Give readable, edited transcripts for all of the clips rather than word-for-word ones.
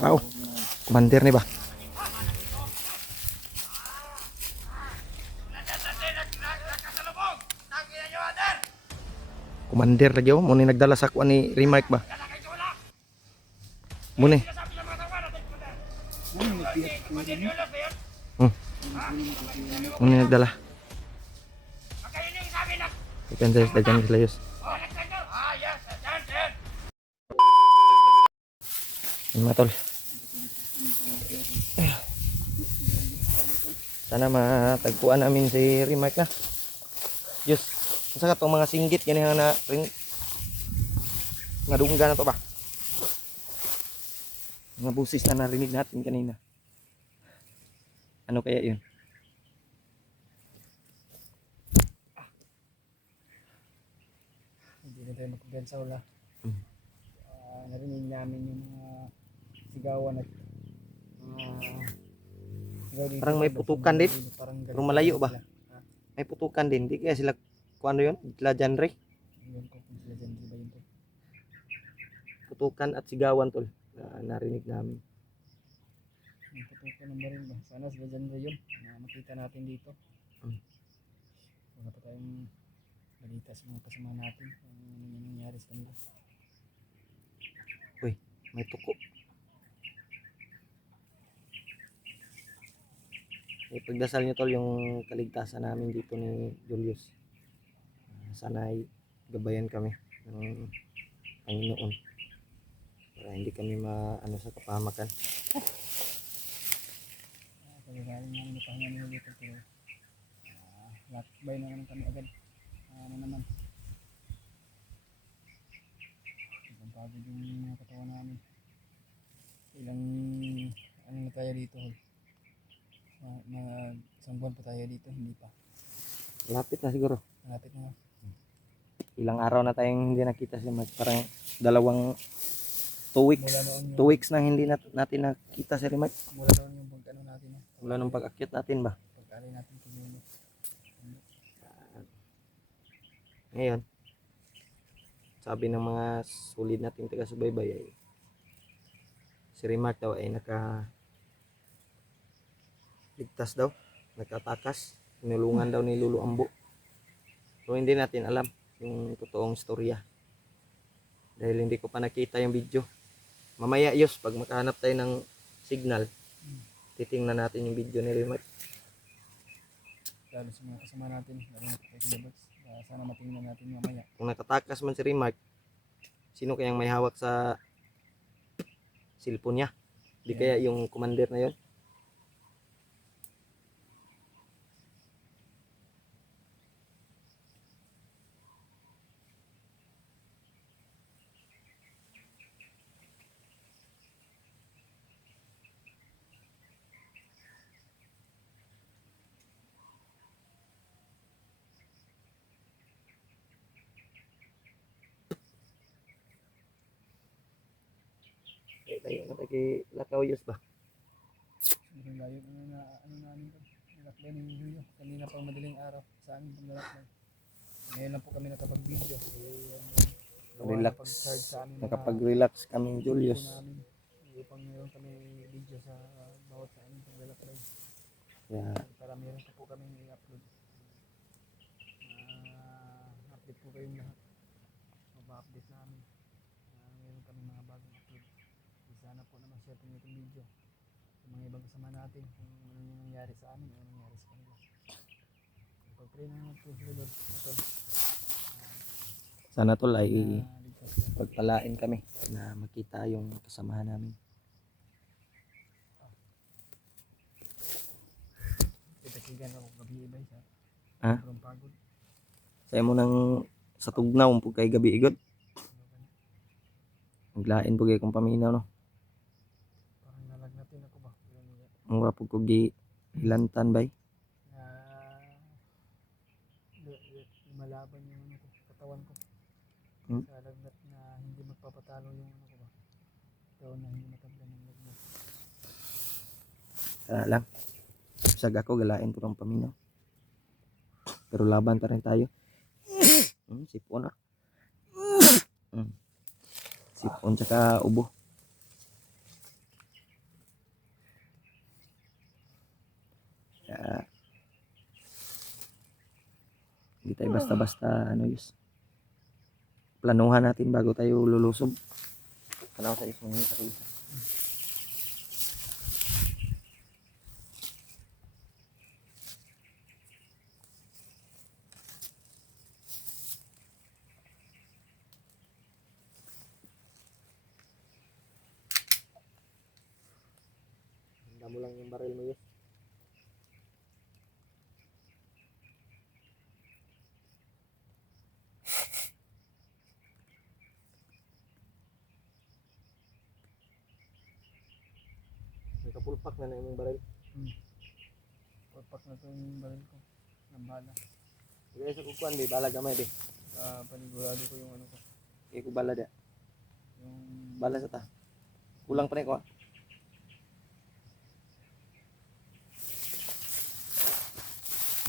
Wow, commander ni ba? Commander lagi oh, muna nagdala sa kuan ni Remark ba? Muna. Muna nagdala. Depende sa dagan sila yus. Mga tol. Sana matagpuan namin si Remark na. Diyos, sa katong mga singgit ganyan na ring madungga na to ba? Mga busis na narinig natin kanina. Ano kaya yun? Hindi na tayo magkubensa wala. Narinig namin yung mga sigawan at sigaw dito. Parang may putukan din. Parang Pero malayo ba? May putukan din. Di kaya sila kung ano yun? Sila genre. Yun ko kung sila dyan ba yun to. Putukan at sigawan tol. Narinig namin. Yung putukan ng baril ba? Sana sila dyan ba yun? Na makita natin dito. Wala pa tayong balita sa mga kasama natin kung ano yung nangyari sa kanila. Uy, may tuko. Ipagdasal nyo tol yung kaligtasan namin dito ni Julius. Sana ay gabayan kami ng Panginoon para hindi kami maano sa kapahamakan. Pagkakaling namin ipahinga nila dito pero lakbay na naman kami agad. Ano naman. Ibang pagod yung mga katawan namin. Ilang ano na tayo dito. Isang buwan pa tayo dito, hindi pa. Lapit na siguro. Malapit na. Ilang araw na tayong hindi nakita si Mark. Parang dalawang 2 weeks. Mula noon yung- 2 weeks nang hindi natin nakita si Mark. Mula doon yung pag-ano natin. Mula nung pag-akyat natin ba? Pag-alay natin kung Ngayon, sabi ng mga solid nating taga-subaybay ay si Remark daw ay ligtas daw, nakatakas, tinulungan daw ni Lulu Ambo. Pero hindi natin alam yung totoong storya. Dahil hindi ko pa nakita yung video. Mamaya yus, pag makahanap tayo ng signal, titingnan natin yung video ni Remark. lalo sa mga kasama natin, lalo na kay Kuya Buds. Sana matingnan natin mamaya. Kung nakatakas man si Remark, sino kayang may hawak sa cellphone niya? Di kaya yung commander na yun? Tayo na tayo kay Lakaw Yus ba? Hindi layo ano namin to. Nilakbay ni Julio. Kanina pang madaling araw sa amin pang nilakbay. Ngayon lang po kami nakapag-video. Relax. Nakapag-charge sa amin. Nakapag-relax kami Julius. Upang meron kami video sa bawat sa amin pang nilakbay. Yeah. Para meron pa po kami i-upload. Update po kayong lahat. Mapa-update namin. Meron kami mga bagong upload. Sana po na ma-share po itong video sa mga ibang kasama natin kung ano yung nangyari sa amin o ano nangyari sa kanila. Pag-pray na naman po sila doon. Ito. Sana tol ay Ligtas sila. pagpalain kami na makita yung kasamahan namin. Kitasigan ako gabi iba sa Ha? sobrang pagod. Sayo mo nang sa tugnaw po kay gabi igod. Maglain po kay kong paminaw no. Parang nalagnatin ako ba? Mura po ko gilantan bay. Lumalaban yung ano ko, katawan ko. Sa lagnat na hindi magpapatalo yung ano ko ba? Katawan na hindi matanggal ng lagnat. Kaya lang. Sag ako galain po ng paminaw. Pero laban pa rin tayo. Sipon ah. Sipon tsaka ubo. basta-basta ano yus. Planuhan natin bago tayo lulusob. Ano sa isang minute ako isa. Handa mo lang yung baril mo yus. May kapulpak na yung baril. Pagpak na to yung baril ko. Ng bala. Kaya sa kukuan di bala gamay di. Panigurado ko yung ano ko. Kaya ko bala di. Yung Bala sa ta. Kulang pa rin ko.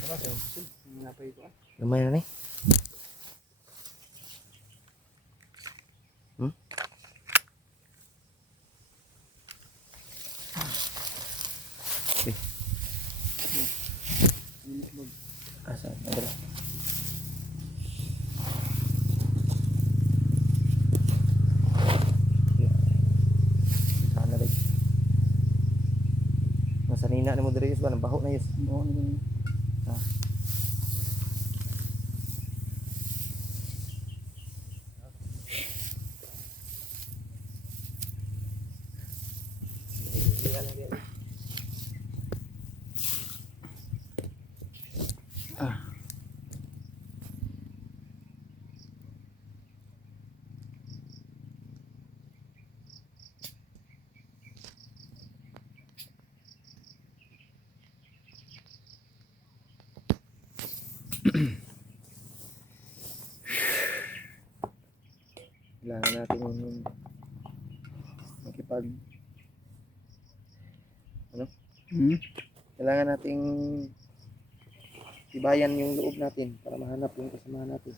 Diba sir? Napay ko Gamay na ni. Okay. Asa? Ada lah. Sana rin. Masanina na mo diri yus ba? Nabaho na yus. Oo, ano ganun. Ah. Kailangan natin yung makipag kailangan nating tibayan yung loob natin para mahanap yung kasama natin.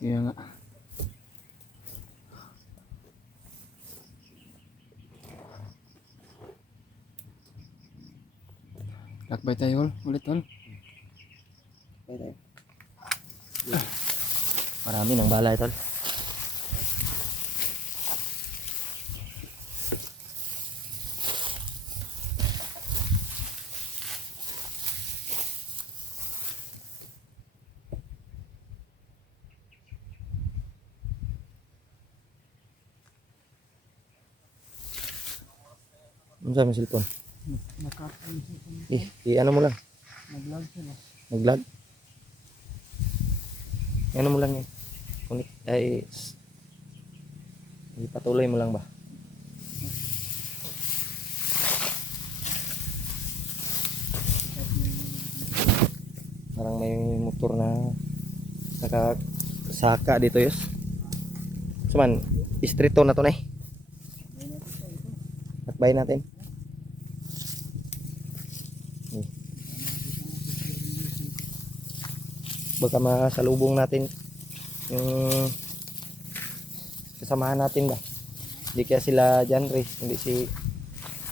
Kaya nga. Lakbay tayo ulit tol. Okay, tayo. Marami ng bala ito. Ano sa mga cellphone? Ano mo lang. Nag-vlog sila. Nag-vlog? Ano mo lang yan. Kunik, ay, ipatuloy mo lang ba? Parang may motor na saka dito yus. Cuman, istrito na to na eh. Nakbay natin. Baka masalubong natin yung kasamahan natin ba. Hindi kaya sila dyan Ray, hindi si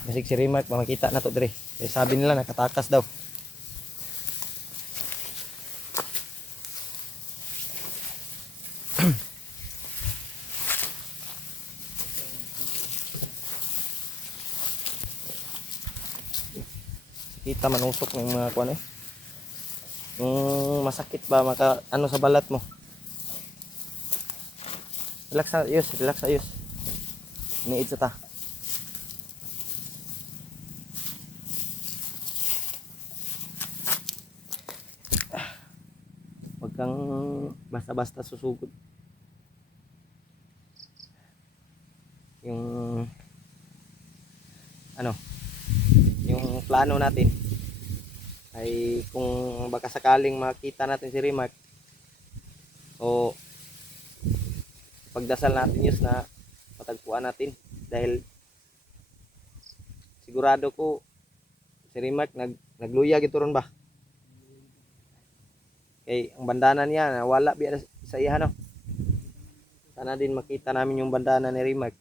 Basig si Rimark, makita na to Dre. Eh, sabi nila nakatakas daw. Kita manusok ng mga kuan eh. Yung masakit ba maka ano sa balat mo. Relax ayos, relax ayos. Iniid sa ta. Huwag kang basta-basta susugod. Yung ano, yung plano natin ay kung baka sakaling makita natin si Rimark o pagdasal natin yun na matagpuan natin dahil sigurado ko si Rimark nagluya gito ron ba kay ang bandana niya nawala biya sa iya no. Sana din makita namin yung bandana ni Rimark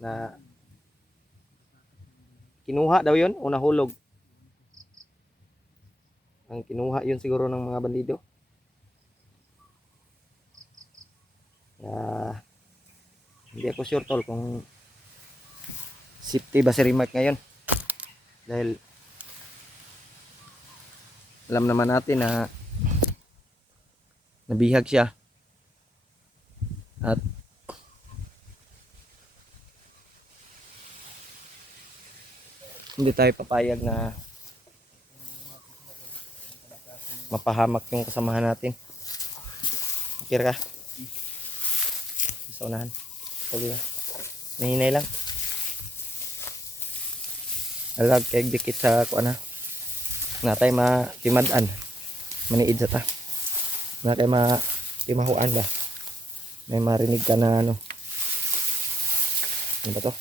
na kinuha daw yun o nahulog. Ang kinuha yun siguro ng mga bandido. Hindi ako sure tol kung safety ba si Rimark ngayon. Dahil alam naman natin na nabihag siya. At hindi tayo papayag na mapahamak yung kasamahan natin. Okay ka? Sa unahan. Tuloy lang. Nahinay lang. Alag kay dikit sa kuan na. Natay matimadan. Maniid sa ta. Natay timahuan ba? May marinig ka na ano. Ano ba to?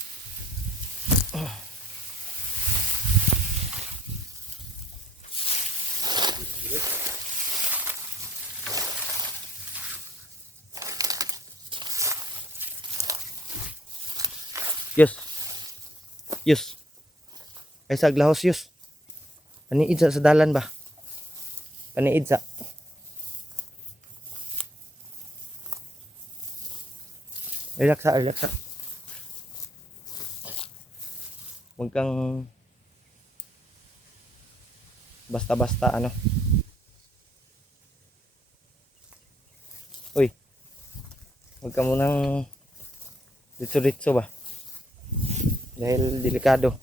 Yus. Yus. Ay sa glahos yus. Paniid sa dalan ba? Paniid sa. Relax sa, relax sa. Huwag kang basta-basta ano. Uy. Huwag ka munang ditso-ditso ba? Dahil delikado.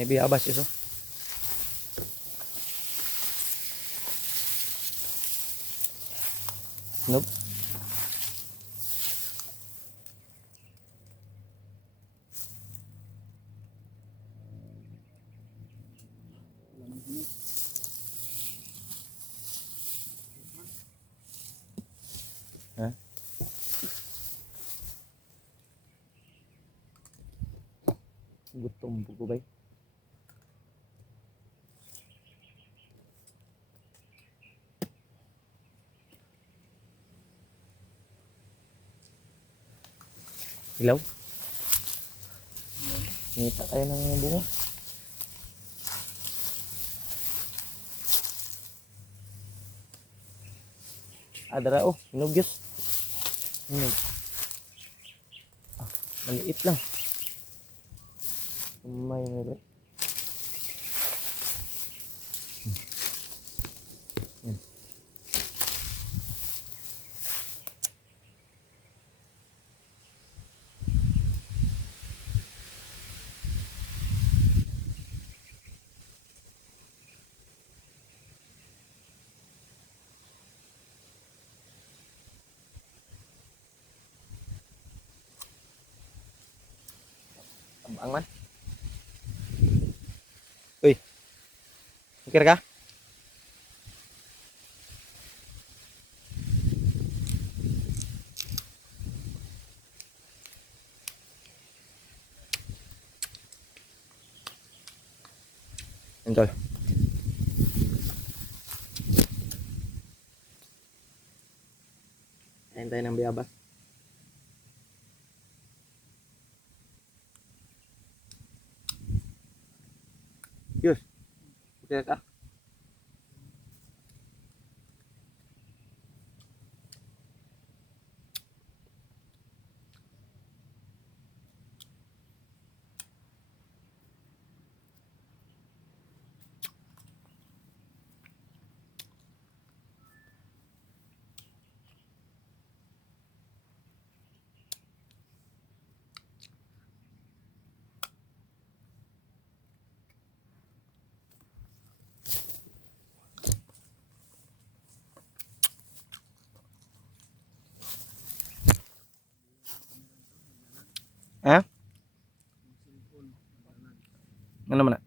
Maybe abas yun. Nope. Ha? Gutom po ko ba? Ilaw? Ngita tayo ng bunga. Adara oh, hinugyos. Hinug. Ah, maliit lang. May meron. Ang man. Uy. Pikir ka? Enjoy. Kain tayo ng biyabas. Yus. Pikir ka? Ha? Ano man na?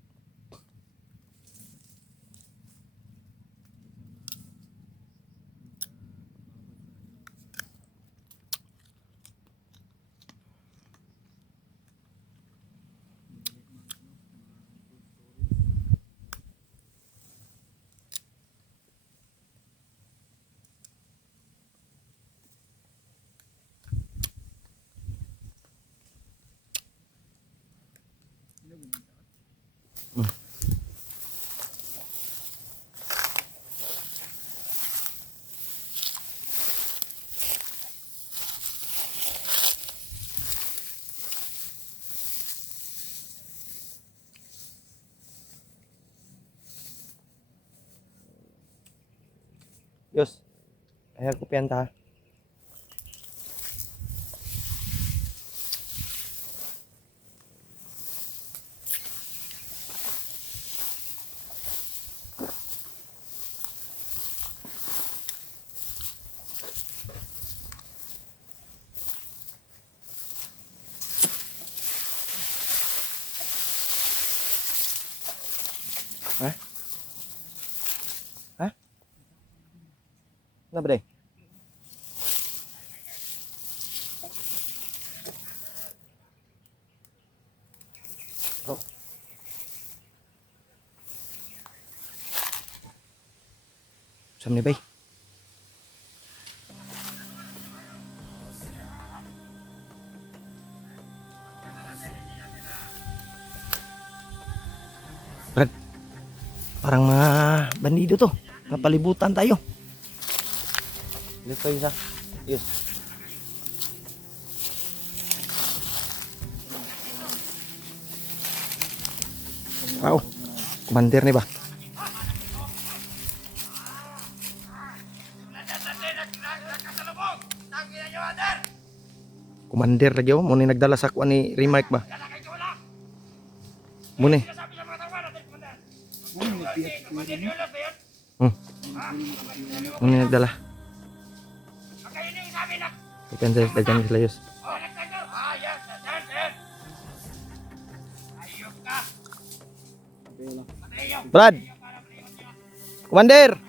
Yos. Ay, kopiyan ta. Ha? Ha? Ano ba day? Oh. Saan ni bay? Brad, parang mga bandido to. Napalibutan tayo. Dito isa. Yes. Wow. Commander ni ba? Commander lagi oh. Muna nagdala sa kuha ni Remark ba? Muna. Muna nagdala. Depende sa daghan sila Yos. Brad. Commander.